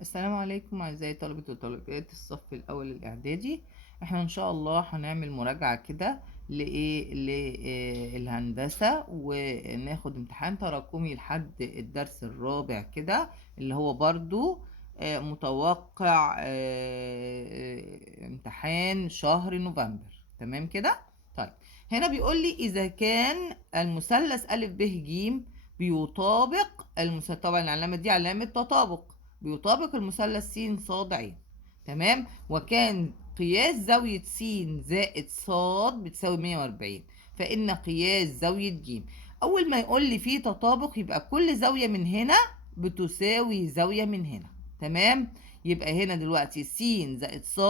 السلام عليكم أعزائي طلبة وطالبات الصف الأول الإعدادي. احنا إن شاء الله هنعمل مراجعة كده للهندسة، وناخد امتحان تراكمي لحد الدرس الرابع كده، اللي هو برضو متوقع امتحان شهر نوفمبر. تمام كده؟ طيب، هنا بيقول لي إذا كان المثلث أ ب ج بيطابق طبعا العلامة دي علامة تطابق، بيطابق المثلث س ص ع. تمام. وكان قياس زاوية س زائد ص بتساوي 140، فإن قياس زاوية ج. أول ما يقول لي فيه تطابق يبقى كل زاوية من هنا بتساوي زاوية من هنا. تمام. يبقى هنا دلوقتي س زائد ص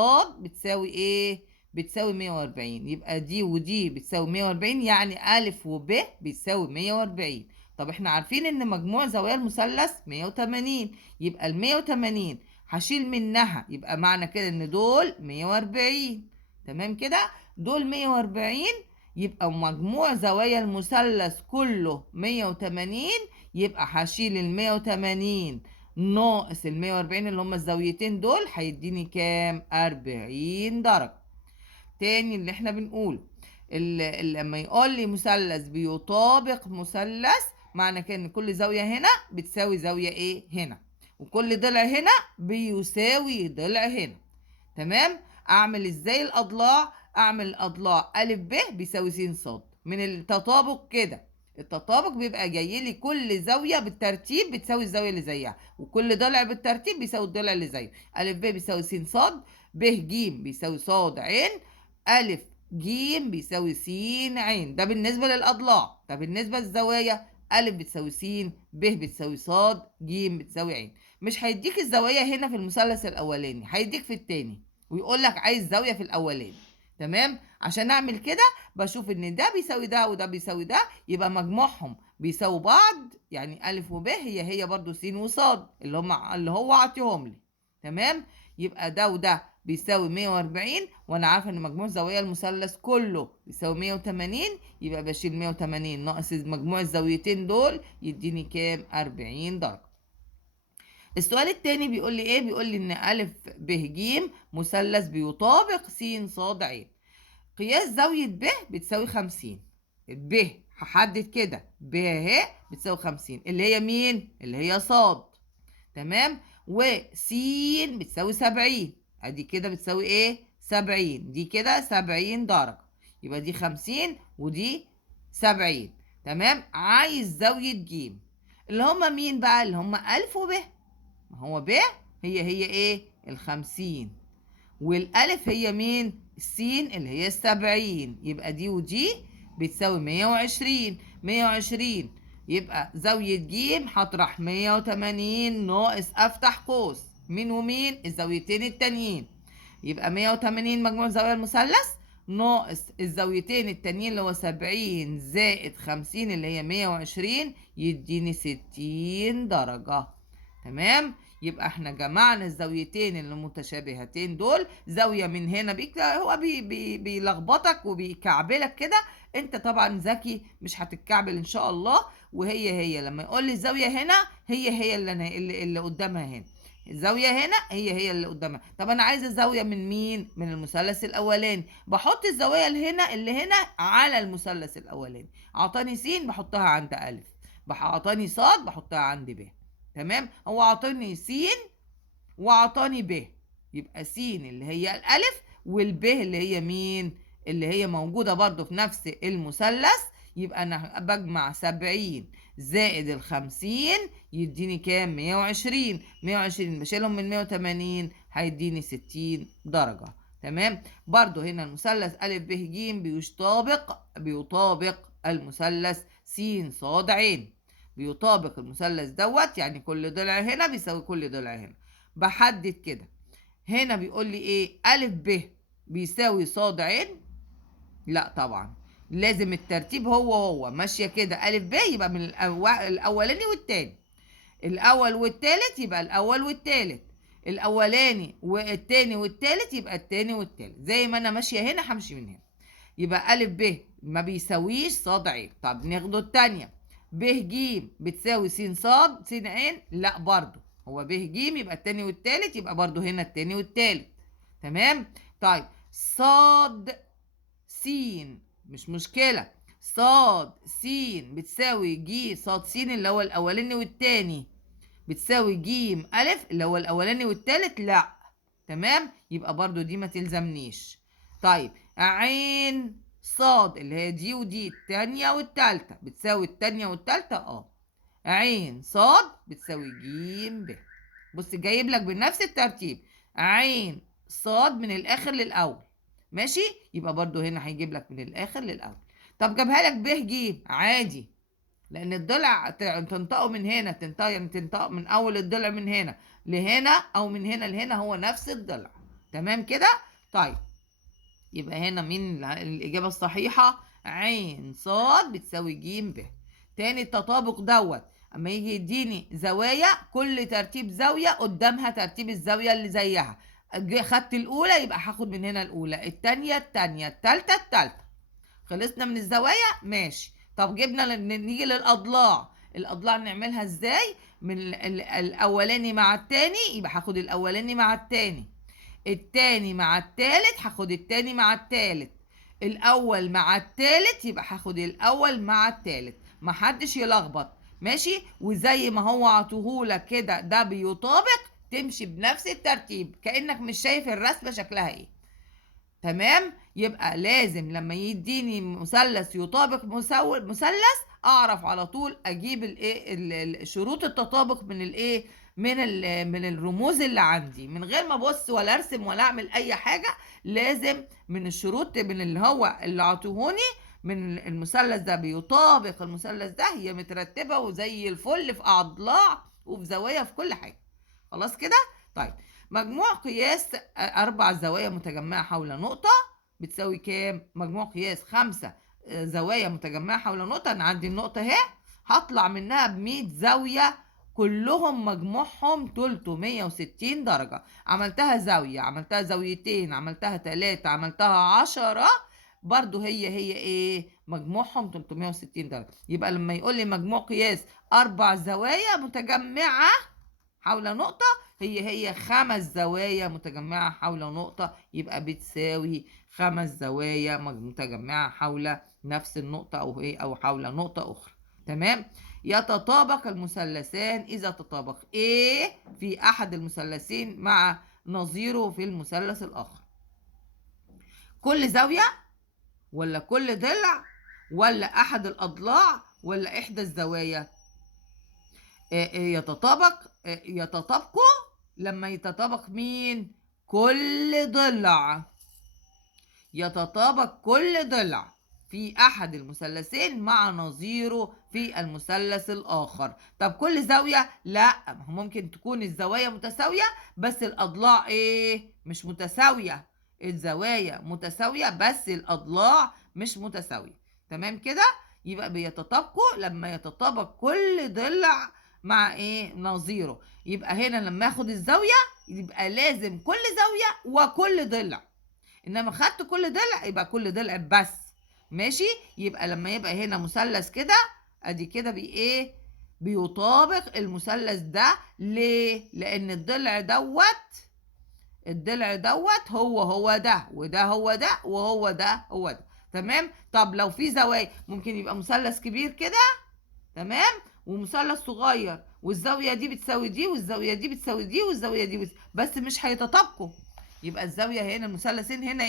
بتساوي ايه؟ بتساوي 140. يبقى دي ودي بتساوي 140، يعني أ وب بيساوي 140. طب احنا عارفين ان مجموع زوايا المثلث 180، يبقى ال 180 هشيل منها، يبقى معنى كده ان دول 140. تمام كده؟ دول 140، يبقى مجموع زوايا المثلث كله 180. يبقى هشيل ال 180 ناقص ال 140 اللي هم الزاويتين دول، هيديني كام؟ 40 درجة. تاني اللي احنا بنقوله، لما يقول لي مثلث بيطابق مثلث، معنى كده ان كل زاوية هنا بتساوي زاوية ايه هنا، وكل ضلع هنا بيساوي ضلع هنا. تمام. اعمل ازاي الاضلاع؟ اعمل الاضلاع ا ب بيساوي س ص من التطابق كده. التطابق بيبقى جاي لي كل زاويه بالترتيب بتساوي الزاويه اللي زيها، وكل ضلع بالترتيب بيساوي الضلع اللي زيه. ا ب بيساوي س ص، ب ج بيساوي ص ع، أ ج بيساوي س ع. ده بالنسبة للأضلاع. ده بالنسبة للزوايا، أ بتساوي س، ب بتساوي ص، ج بتساوي ع. مش هيديك الزوايا هنا في المثلث الأولاني، هيديك في التاني، ويقول لك عايز زاوية في الأولاني. تمام. عشان أعمل كده بشوف إن ده بيساوي ده وده بيساوي ده، يبقى مجموعهم بيساوي بعض، يعني أ وب هي برضو س وص اللي هو عطيهم لي. تمام. يبقى ده وده بيساوي 140، وانا عارفه ان مجموع زوايا المثلث كله بيساوي 180، يبقى بشيل 180 ناقص مجموع الزاويتين دول يديني كام؟ 40 درجه. السؤال التاني بيقول لي ايه؟ بيقول لي ان أ ب ج مثلث بيطابق س ص ع. قياس زاويه ب بتساوي 50. ب هحدد كده، ب اهي بتساوي 50، اللي هي مين؟ اللي هي ص. تمام. وس بتساوي 70، ادي كده بتساوي ايه؟ 70. دي كده 70 درجة، يبقى دي 50 ودي 70. تمام. عايز زاوية ج، اللي هما مين بقى؟ اللي هما أ وب. ما هو ب هي ايه؟ ال50، والألف هي مين؟ السين اللي هي ال70. يبقى دي ودي بتساوي 120. 120 يبقى زاوية ج هطرح 180 ناقص افتح قوس مين ومين؟ الزاويتين التانيين. يبقى 180 مجموع زوايا المثلث ناقص الزاويتين التانيين اللي هو 70 زائد 50 اللي هي 120 يديني 60 درجة. تمام. يبقى احنا جمعنا الزاويتين اللي متشابهتين دول، زاوية من هنا هو بيلخبطك وبيكعبلك كده. انت طبعا ذكي مش هتتكعبل ان شاء الله. وهي لما يقول لي الزاوية هنا هي اللي أنا اللي قدامها هنا، الزاوية هنا هي اللي قدامها. طب انا عايزة الزاوية من مين؟ من المثلث الاولاني. بحط الزوايا اللي هنا على المثلث الاولاني. اعطاني س بحطها عند أ، اعطاني ص بحطها عند ب. تمام. هو عطاني س وعطاني ب، يبقى س اللي هي الالف، والب اللي هي مين؟ اللي هي موجودة برضو في نفس المثلث. يبقى انا بجمع 70 زائد ال50 يديني كام؟ 120. 120 بشيلهم من 180 هيديني 60 درجة. تمام. برضو هنا المثلث أ ب ج بيطابق المثلث س ص ع. بيطابق المثلث دوت، يعني كل ضلع هنا بيساوي كل ضلع هنا. بحدد كده. هنا بيقول لي ايه؟ أ ب بيساوي ص ع. لا طبعا، لازم الترتيب هو ماشيه كده. أ ب يبقى من الاولاني والتاني، الاول والتالت يبقى الاول والتالت، الاولاني والتاني والتالت يبقى التاني والتالت. زي ما انا ماشيه هنا همشي من هنا. يبقى أ ب ما بيساويش ص ع. طب ناخده التانية، ب ج بتساوي س ص س ع. لا برضو، هو ب ج يبقى التاني والتالت، يبقى برضو هنا التاني والتالت. تمام. طيب صاد س، مش مشكلة، صاد س بتساوي ج صاد س اللي هو الأولاني والتاني بتساوي ج ألف اللي هو الأولاني والتالت، لا. تمام، يبقى برضو دي ما تلزمنيش. طيب عين صاد اللي هي دي ودي التانية والتالتة بتساوي التانية والتالتة، عين صاد بتساوي ج ب. بص جايب لك بنفس الترتيب، عين صاد من الآخر للأول، ماشي؟ يبقى برضو هنا هيجيب لك من الآخر للأول. طب جابها لك ب ج عادي، لان الضلع تنطقه من هنا، تنطق يعني تنطق من اول الضلع من هنا لهنا او من هنا لهنا، هو نفس الضلع. تمام كده. طيب يبقى هنا مين الاجابه الصحيحه؟ عين صاد بتساوي ج ب. تاني التطابق دوت اما يجي يديني زوايا، كل ترتيب زاويه قدامها ترتيب الزاويه اللي زيها. خدت الاولى يبقى هاخد من هنا الاولى، التانيه التانيه، التالته التالته. خلصنا من الزوايا، ماشي. طب جبنا نيجي للاضلاع. الاضلاع نعملها ازاي؟ من الاولاني مع التاني يبقى هاخد الاولاني مع التاني، التاني مع التالت هاخد التاني مع التالت، الاول مع التالت يبقى هاخد الاول مع التالت، محدش يلخبط، ماشي؟ وزي ما هو عطوهولك كده ده بيطابق، تمشي بنفس الترتيب كأنك مش شايف الرسمة شكلها ايه. تمام. يبقى لازم لما يديني مثلث يطابق مثلث اعرف على طول اجيب الايه شروط التطابق من الايه من الرموز اللي عندي، من غير ما ابص ولا ارسم ولا اعمل اي حاجه. لازم من الشروط من اللي هو اللي عطوهوني من المثلث ده بيطابق المثلث ده، هي مترتبه وزي الفل في اضلاع وفي زوايا في كل حاجه. خلاص كده. طيب مجموع قياس 4 زوايا متجمعة حول نقطة بتساوي كام؟ مجموع قياس 5 زوايا متجمعة حول نقطة، أنا عندي النقطة أهي، هطلع منها ب100 زاوية كلهم مجموعهم 360 درجة. عملتها زاوية، عملتها زاويتين، عملتها 3، عملتها 10، برضو هي ايه مجموعهم 360 درجة. يبقى لما يقول لي مجموع قياس 4 زوايا متجمعة حول نقطة، هي 5 زوايا متجمعة حول نقطة، يبقى بتساوي 5 زوايا متجمعة حول نفس النقطة أو حول نقطة أخرى. تمام. يتطابق المثلثان إذا تطابق إيه في أحد المثلثين مع نظيره في المثلث الآخر. كل زاوية ولا كل ضلع ولا أحد الأضلاع ولا إحدى الزوايا؟ يتطابقوا لما يتطابق مين؟ كل ضلع. يتطابق كل ضلع في أحد المثلثين مع نظيره في المثلث الآخر. طب كل زاوية؟ لا، ممكن تكون الزوايا متساوية بس الأضلاع مش متساوية. الزوايا متساوية بس الأضلاع مش متساوية. تمام كده. يبقى بيتطابقوا لما يتطابق كل ضلع مع نظيره. يبقى هنا لما اخد الزاوية يبقى لازم كل زاوية وكل ضلع، انما خدت كل ضلع يبقى كل ضلع بس. ماشي. يبقى لما يبقى هنا مثلث كده ادي كده بيطابق المثلث ده. ليه؟ لان الضلع دوت هو ده، وده هو ده، وهو ده هو ده. تمام. طب لو في زوايا ممكن يبقى مثلث كبير كده، تمام، ومثلث صغير، والزاويه دي بتساوي دي، والزاويه دي بتساوي دي، والزاويه دي بس مش هيتطابقوا. يبقى الزاويه هنا المثلثين هنا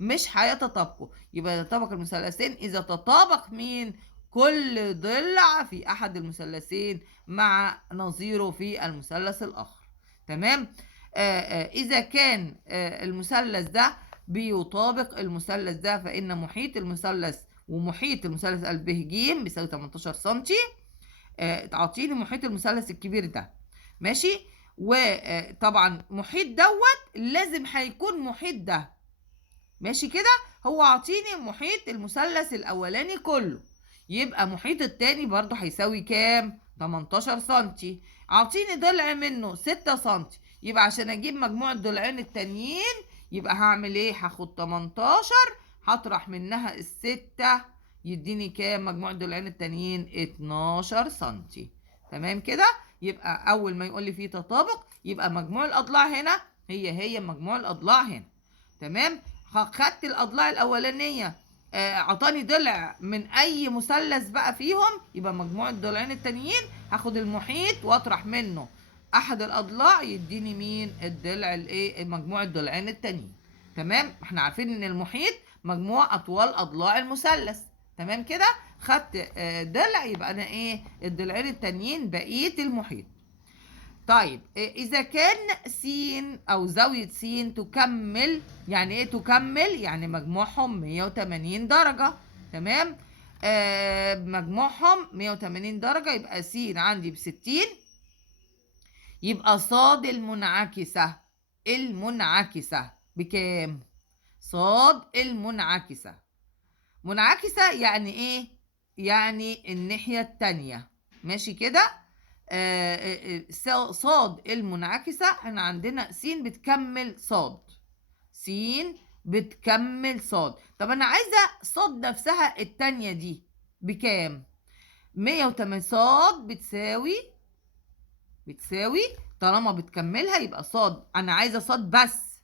مش هيتطابقوا. يبقى يتطابق المثلثين اذا تطابق مين؟ كل ضلع في احد المثلثين مع نظيره في المثلث الاخر. تمام. اذا كان المثلث ده بيطابق المثلث ده، فان محيط المثلث ومحيط المثلث ب ج بيساوي 18 سنتي. تعطيني محيط المثلث الكبير ده، ماشي. وطبعا محيط دوت لازم هيكون محيط ده، ماشي كده. هو عطيني محيط المثلث الاولاني كله، يبقى محيط التاني برضو هيساوي كام؟ 18 سنتي. عطيني ضلع منه 6 سنتي، يبقى عشان اجيب مجموع الضلعين التانيين يبقى هعمل هاخد 18 هطرح منها الستة يديني كام؟ مجموع الضلعين التانيين 12 سنتي. تمام كده. يبقى اول ما يقول لي فيه تطابق يبقى مجموع الاضلاع هنا هي مجموع الاضلاع هنا. تمام. خدت الاضلاع الاولانيه عطاني ضلع من اي مثلث بقى فيهم، يبقى مجموع الضلعين التانيين هاخد المحيط واطرح منه احد الاضلاع يديني مين؟ الضلع الايه؟ مجموع الضلعين التانيين. تمام. احنا عارفين ان المحيط مجموع اطوال اضلاع المثلث. تمام كده. خدت ضلع، يبقى انا ايه؟ الضلعين التانيين بقيه المحيط. طيب إذا كان س أو زاوية س تكمل، يعني إيه تكمل؟ يعني مجموعهم 180 درجة. تمام. مجموعهم 180 درجة، يبقى س عندي ب60. يبقى صاد المنعكسة بكام؟ صاد المنعكسة. منعكسة يعني إيه؟ يعني الناحية التانية. ماشي كده؟ صاد المنعكسة احنا عندنا س بتكمل صاد، س بتكمل صاد. طب انا عايزة صاد نفسها التانية دي بكام؟ 180. صاد بتساوي طالما بتكملها يبقى صاد. انا عايزة صاد بس،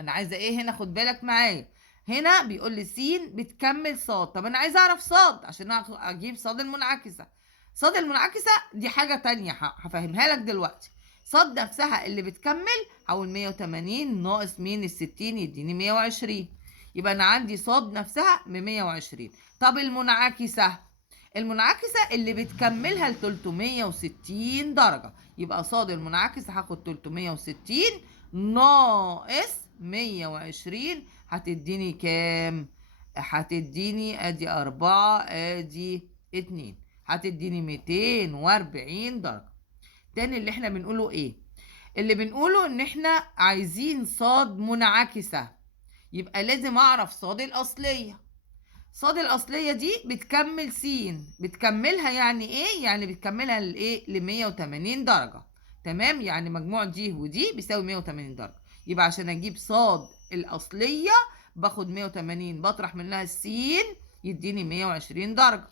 انا عايزة ايه هنا؟ خد بالك معايا، هنا بيقول لي س بتكمل صاد. طب انا عايزة اعرف صاد عشان اجيب صاد المنعكسة. صاد المنعكسة دي حاجة تانية هفهمها لك دلوقتي. صاد نفسها اللي بتكمل حول 180 ناقص مين؟ ال60 يديني 120. يبقى أنا عندي صاد نفسها ب 120. طب المنعكسة اللي بتكملها ل 360 درجة، يبقى صاد المنعكسة هاخد 360 ناقص 120 هتديني كام؟ هتديني ادي 4 ادي 2 هتديني 240 درجة. تاني اللي احنا بنقوله ايه؟ اللي بنقوله ان احنا عايزين صاد منعكسة، يبقى لازم اعرف صاد الاصلية. صاد الاصلية دي بتكمل س، بتكملها يعني ايه؟ يعني بتكملها لايه؟ ل 180 درجة. تمام. يعني مجموع دي ودي بيساوي 180 درجة. يبقى عشان اجيب صاد الاصلية باخد 180 بطرح منها السين يديني 120 درجة.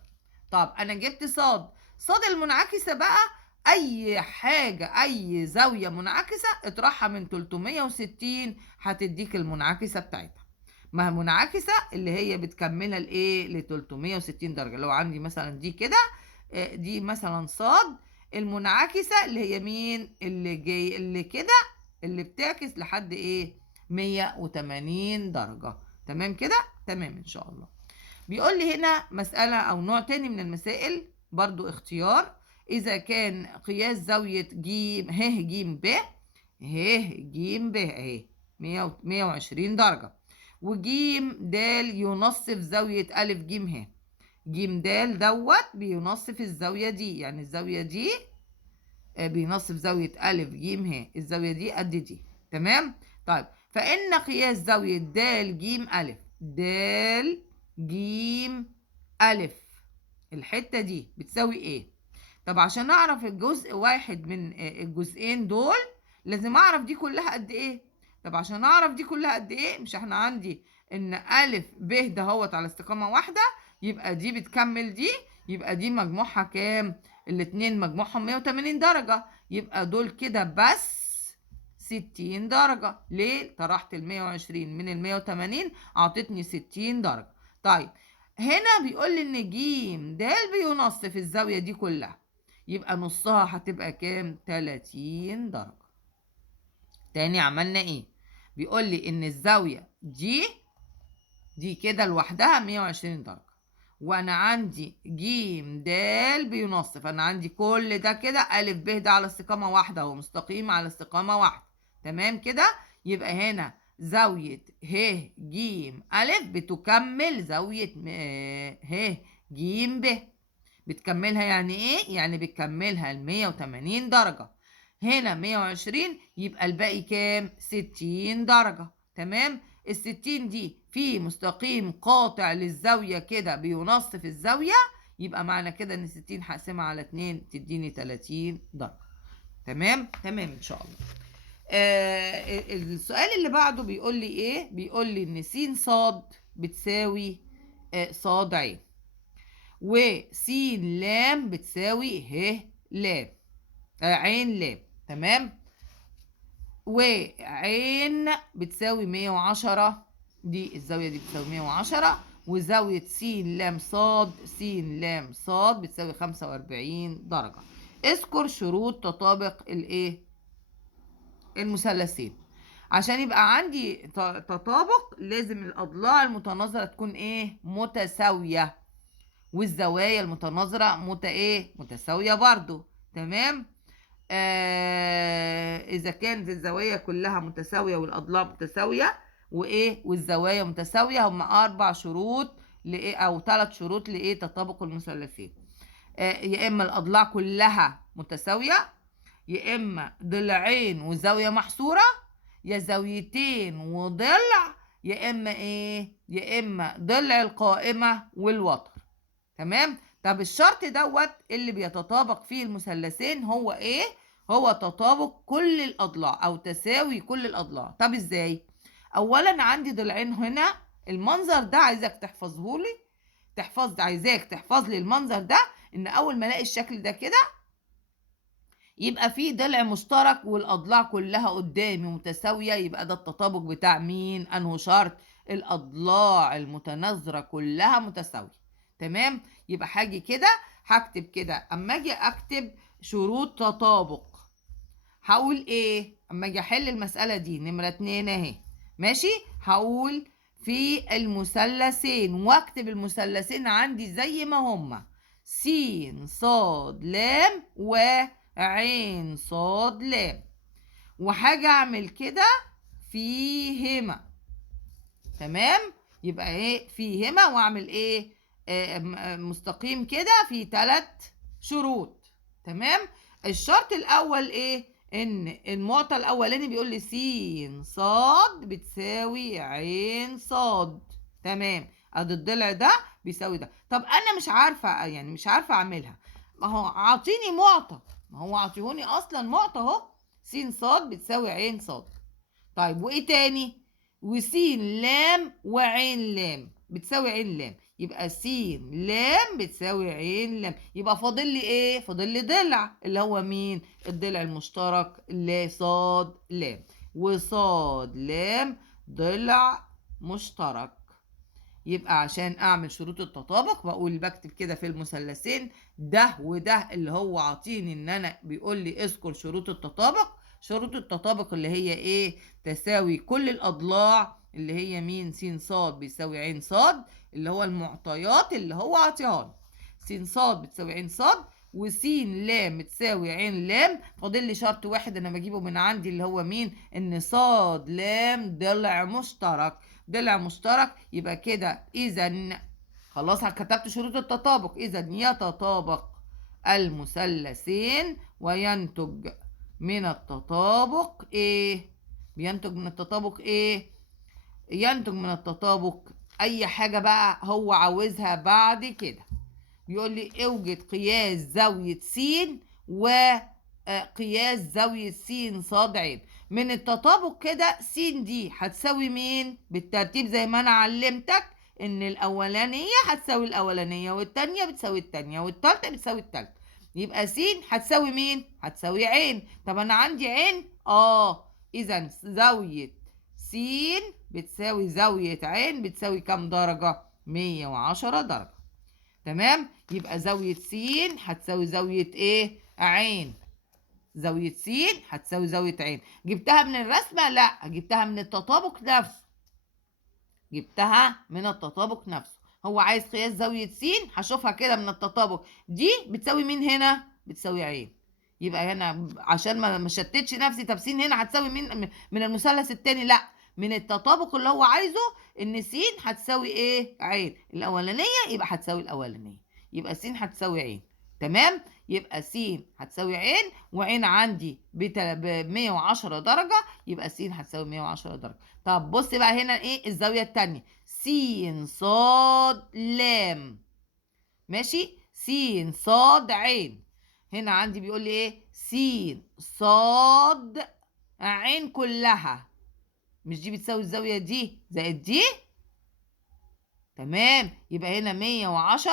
طب انا جبت صاد المنعكسة بقى، اي حاجة اي زاوية منعكسة اطرحها من 360 هتديك المنعكسة بتاعتها. ما منعكسة اللي هي بتكملها لايه؟ ل 360 درجة. لو عندي مثلا دي كده دي مثلا صاد المنعكسة اللي هي مين؟ اللي جاي اللي كده اللي بتعكس لحد ايه؟ 180 درجة. تمام كده؟ تمام ان شاء الله. بيقول لي هنا مسألة أو نوع تاني من المسائل برضو اختيار. إذا كان قياس زاوية ج ب أهي 120 درجة، وجيم د ينصف زاوية أ ج جيم د دوت بينصف الزاوية دي، يعني الزاوية دي بينصف زاوية أ ج الزاوية دي قد دي. تمام. طيب فإن قياس زاوية د ج أ د جيم ألف الحتة دي بتساوي ايه؟ طب عشان اعرف الجزء واحد من الجزئين دول لازم اعرف دي كلها قد ايه. طب عشان اعرف دي كلها قد ايه، مش احنا عندي ان ألف ب دهوت على استقامة واحدة، يبقى دي بتكمل دي، يبقى دي مجموعها كام؟ الاتنين مجموعهم 180 درجة، يبقى دول كده بس 60 درجة. ليه؟ طرحت ال 120 من ال 180 اعطتني 60 درجة. طيب هنا بيقول لي ان ج د بينصف الزاويه دي كلها، يبقى نصها هتبقى كام؟ 30 درجه. تاني عملنا ايه؟ بيقول لي ان الزاويه دي كده لوحدها 120 درجه، وانا عندي ج د بينصف، انا عندي كل ده كده ا ب ده على استقامه واحده اهو، مستقيم على استقامه واحده. تمام كده. يبقى هنا زاوية ه ج أ بتكمل زاوية ه ج ب. بتكملها يعني ايه؟ يعني بتكملها ال 180 درجة. هنا 120 يبقى الباقي كام؟ 60 درجة. تمام. ال 60 دي في مستقيم قاطع للزاوية كده بينصف الزاوية، يبقى معنى كده ان 60 هقسمها على 2 تديني 30 درجة. تمام ان شاء الله. السؤال اللي بعده بيقول لي ايه؟ بيقول لي ان س صاد بتساوي صاد ع، وس لام بتساوي ه لام. عين لام. تمام. وعين بتساوي 110، دي الزاوية دي بتساوي 110، وزاوية س لام صاد، س لام صاد بتساوي 45 درجة. اذكر شروط تطابق الايه؟ المثلثين. عشان يبقى عندي تطابق لازم الأضلاع المتناظرة تكون ايه؟ متساوية، والزوايا المتناظرة متساوية برضو. تمام. إذا كانت الزوايا كلها متساوية والأضلاع متساوية والزوايا متساوية، هم 4 شروط أو 3 شروط تطابق المثلثين. يا إما الأضلاع كلها متساوية، يا إما ضلعين وزاوية محصورة، يا زاويتين وضلع، يا إما يا إما ضلع القائمة والوتر. تمام. طب الشرط اللي بيتطابق فيه المثلثين هو هو تطابق كل الاضلاع او تساوي كل الاضلاع. طب ازاي؟ اولا عندي ضلعين هنا، المنظر ده عايزك تحفظه لي، عايزاك تحفظ لي المنظر ده، ان اول ما الاقي الشكل ده كده يبقى فيه ضلع مشترك والاضلاع كلها قدامي متساويه، يبقى ده التطابق بتاع مين؟ انه شرط الاضلاع المتناظره كلها متساويه. تمام. يبقى هاجي كده هكتب كده، اما اجي اكتب شروط تطابق هقول اما اجي احل المساله دي نمره 2 اهي، ماشي، هقول في المثلثين واكتب المثلثين عندي زي ما هما، س ص لام وعين صاد لام، وحاجة اعمل كده فيهما. تمام. يبقى فيهما، واعمل مستقيم كده في 3 شروط. تمام. الشرط الاول ان المعطى الاولاني بيقول لي س ص بتساوي عين صاد. تمام. ادي الضلع ده بيساوي ده. طب انا مش عارفه، يعني مش عارفه اعملها، ما هو عاطيني معطى، ما هو عاطيهوني اصلا معطى اهو، س ص بتساوي عين صاد. طيب وايه تاني؟ وس لام وعين لام بتساوي عين لام، يبقى س لام بتساوي عين لام. يبقى فاضل لي فاضل لي ضلع، اللي هو مين؟ الضلع المشترك اللي صاد لام، وصاد لام ضلع مشترك. يبقى عشان اعمل شروط التطابق بكتب كده في المثلثين ده وده، اللي هو عاطيني ان انا بيقول لي اذكر شروط التطابق. شروط التطابق اللي هي تساوي كل الاضلاع، اللي هي مين؟ س ص بيساوي عين صاد، اللي هو المعطيات اللي هو عاطيها لي، س ص بتساوي عين صاد، وس لام بتساوي عين لام. فاضل لي شرط واحد انا بجيبه من عندي، اللي هو مين؟ ان صاد لام ضلع مشترك. ضلع مشترك، يبقى كده اذا خلاص كتبت شروط التطابق. اذا يتطابق المثلثين وينتج من التطابق بينتج من التطابق ينتج من التطابق اي حاجة بقى هو عاوزها بعد كده. بيقول لي اوجد قياس زاوية س وقياس زاوية س ص عين. من التطابق كده س دي هتساوي مين؟ بالترتيب زي ما انا علمتك، ان الاولانية هتساوي الاولانية، والتانية بتساوي التانية، والتالتة بتساوي التالتة. يبقى س هتساوي مين؟ هتساوي عين. طب انا عندي عين، اذا زاوية س بتساوي زاوية عين بتساوي كام درجة؟ 110 درجة. تمام. يبقى زاوية س هتساوي زاوية عين. زاوية س هتساوي زاوية عين. جبتها من الرسمة؟ لا، جبتها من التطابق نفسه. جبتها من التطابق نفسه. هو عايز قياس زاوية س، هشوفها كده من التطابق دي بتساوي مين هنا؟ بتساوي عين. يبقى هنا عشان ما شتتش نفسي، طب س هنا هتساوي مين من المثلث التاني؟ لا، من التطابق اللي هو عايزه ان س هتساوي عين الاولانيه، يبقى هتساوي الاولانيه، يبقى س هتساوي عين. تمام. يبقى س هتساوي عين، وعين عندي ب 110 درجه، يبقى س هتساوي 110 درجه. طب بص بقى هنا الزاويه الثانيه، س ص لام، ماشي، س ص عين. هنا عندي بيقول لي س ص عين كلها، مش دي بتساوي الزاوية دي زائد دي؟ تمام. يبقى هنا 110،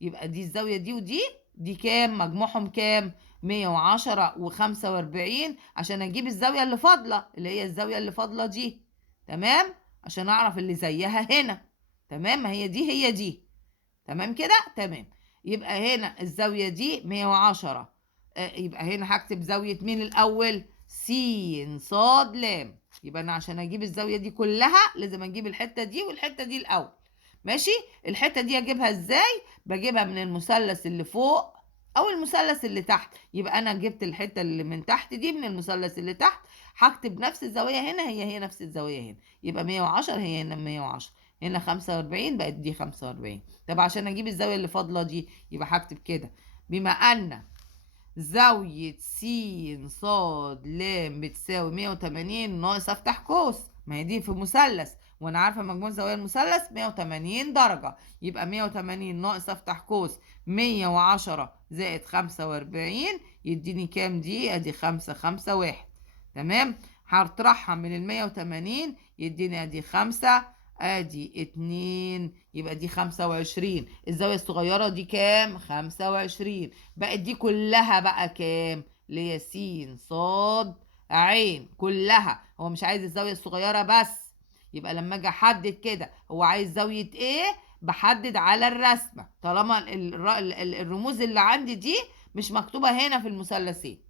يبقى دي الزاوية دي ودي كام؟ مجموعهم كام؟ 110 و45 عشان اجيب الزاوية اللي فاضلة، اللي هي الزاوية اللي فاضلة دي. تمام، عشان اعرف اللي زيها هنا. تمام، ما هي دي هي دي. تمام كده، تمام. يبقى هنا الزاوية دي 110. يبقى هنا هكتب زاوية مين الأول؟ س ص ل. يبقى أنا عشان أجيب الزاوية دي كلها لازم أجيب الحتة دي والحتة دي الأول. ماشي؟ الحتة دي أجيبها إزاي؟ بجيبها من المثلث اللي فوق أو المثلث اللي تحت. يبقى أنا جبت الحتة اللي من تحت دي من المثلث اللي تحت، هكتب نفس الزاوية هنا، هي نفس الزاوية هنا. يبقى 110 هي هنا 110. هنا 45 بقت دي 45. طب عشان اجيب الزاويه اللي فاضله دي يبقى هكتب كده: بما ان زاويه س ص ل بتساوي 180 ناقص افتح قوس، ما هي دي في مثلث وانا عارفه مجموع زوايا المثلث 180 درجه. يبقى 180 ناقص افتح قوس 110 زائد 45 يديني كام؟ دي ادي 5 5 1. تمام، هطرحها من ال 180 يديني ادي 5 ادي 2، يبقى دي 25. الزاوية الصغيرة دي كام؟ 25. بقت دي كلها بقى كام؟ اللي هي س ص عين كلها. هو مش عايز الزاوية الصغيرة بس. يبقى لما اجي احدد كده هو عايز زاوية ايه، بحدد على الرسمة. طالما الرموز اللي عندي دي مش مكتوبة هنا في المثلثين،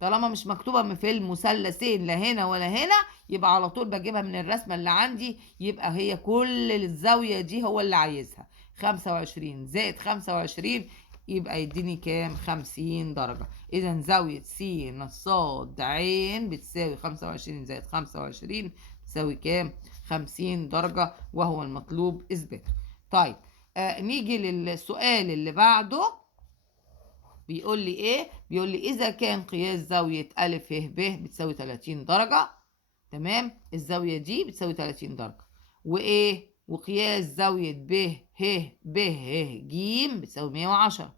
طالما مش مكتوبة في المثلثين لا هنا ولا هنا، يبقى على طول بجيبها من الرسمة اللي عندي. يبقى هي كل الزاوية دي هو اللي عايزها. 25 زائد 25 يبقى يديني كام؟ 50 درجة. إذا زاوية س ص ع بتساوي 25 زائد 25 تساوي كام؟ 50 درجة، وهو المطلوب إثباته. طيب، نيجي للسؤال اللي بعده. بيقول لي ايه؟ بيقول لي اذا كان قياس زاوية ا ه ب بتساوي 30 درجة. تمام، الزاوية دي بتساوي 30 درجة. وايه؟ وقياس زاوية ب ه ج بتساوي 110.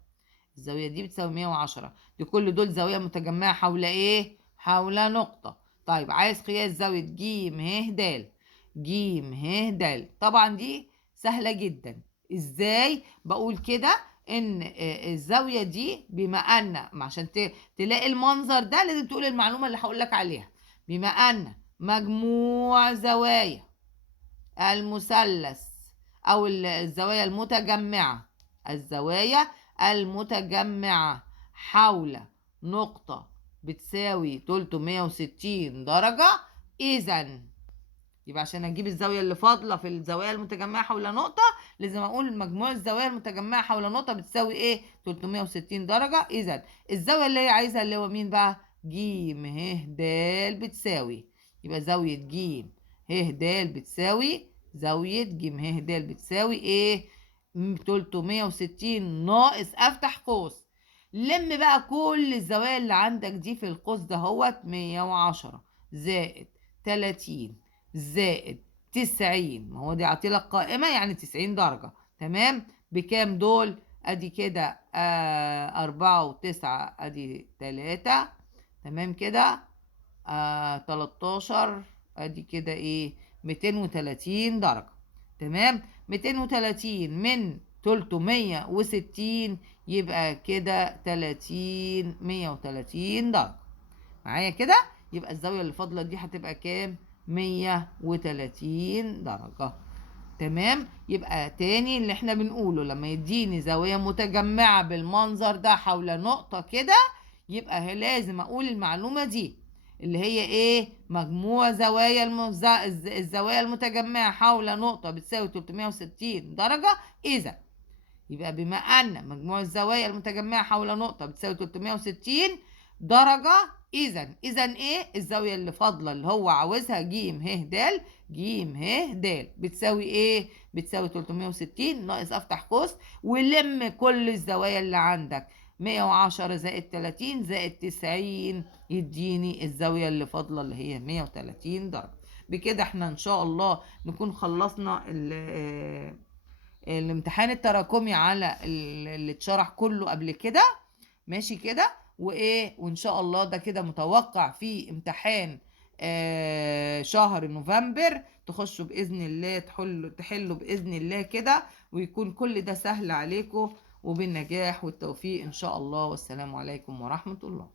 الزاوية دي بتساوي 110. دي كل دول زاوية متجمعة حول ايه؟ حول نقطة. طيب عايز قياس زاوية ج ه د. ج ه د طبعا دي سهلة جدا. ازاي بقول كده؟ ان الزاويه دي بما ان عشان تلاقي المنظر ده لازم تقول المعلومه اللي هقول لك عليها. بما ان مجموع زوايا المثلث او الزوايا المتجمعه، الزوايا المتجمعه حول نقطه بتساوي 360 درجه، اذا يبقى عشان اجيب الزاويه اللي فاضله في الزوايا المتجمعه حول نقطه لازم اقول مجموع الزوايا المتجمعه حول نقطه بتساوي ايه؟ 360 درجه. اذا الزاويه اللي هي عايزها اللي هو مين بقى؟ ج ه د بتساوي، يبقى زاويه ج ه د بتساوي زاويه ج ه د بتساوي ايه؟ 360 ناقص افتح قوس. لم بقى كل الزوايا اللي عندك دي في القوس ده هوت 110 زائد 30 زائد 90. ما هو دي عطيلك قائمة يعني 90 درجة. تمام، بكام دول؟ ادي كده 4 و9 ادي 3. تمام كده، 13 ادي كده ايه؟ 230 درجة. تمام، 230 من 360 يبقى كده 30 130 درجة. معايا كده؟ يبقى الزاوية اللي فاضلة دي هتبقى كام؟ 130 درجة. تمام، يبقى تاني اللي احنا بنقوله لما يديني زاوية متجمعة بالمنظر ده حول نقطة كده، يبقى لازم اقول المعلومة دي اللي هي ايه؟ مجموع زوايا الزوايا المتجمعة حول نقطة بتساوي 360 درجة. اذا يبقى بما ان مجموع الزوايا المتجمعة حول نقطة بتساوي 360 درجة، اذا ايه؟ الزاوية اللي فاضلة اللي هو عاوزها ج ه د، ج ه د بتساوي ايه؟ بتساوي 360 ناقص افتح قوس ولم كل الزوايا اللي عندك 110 زائد 30 زائد 90 يديني الزاوية اللي فاضلة اللي هي 130 درجة. بكده احنا ان شاء الله نكون خلصنا الامتحان التراكمي على اللي اتشرح كله قبل كده. ماشي كده، وايه، وان شاء الله ده كده متوقع في امتحان شهر نوفمبر تخشوا باذن الله تحلوا باذن الله كده، ويكون كل ده سهل عليكم. وبالنجاح والتوفيق إن شاء الله. والسلام عليكم ورحمة الله.